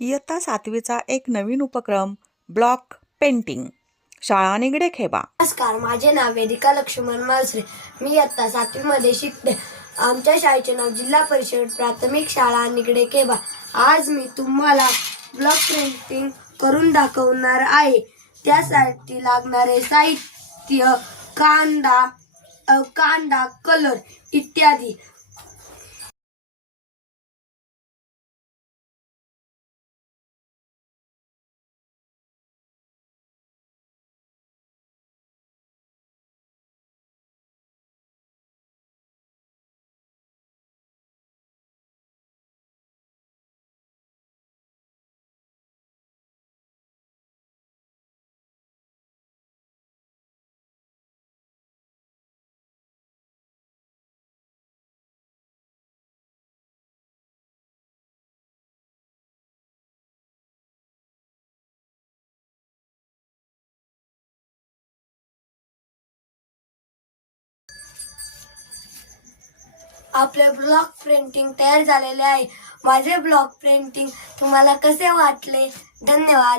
इयत्ता सातवीचा एक नवीन उपक्रम ब्लॉक पेंटिंग. शाळा निगडे खेबा. नमस्कार माझे नाव वेदिका लक्ष्मण मालसरे मी इयत्ता सातवीमध्ये शिकते. आमच्या शाळेचे नाव जिल्हा परिषद प्राथमिक शाळा निगडे केबा आज मी तुम्हाला ब्लॉक प्रिंटिंग करून दाखवणार आहे. त्यासाठी लागणारे साहित्य कांदा कांदा कलर इत्यादी. आपले ब्लॉक प्रिंटिंग तयार झालेले आहे. माझे ब्लॉक प्रिंटिंग तुम्हाला कसे वाटले? धन्यवाद.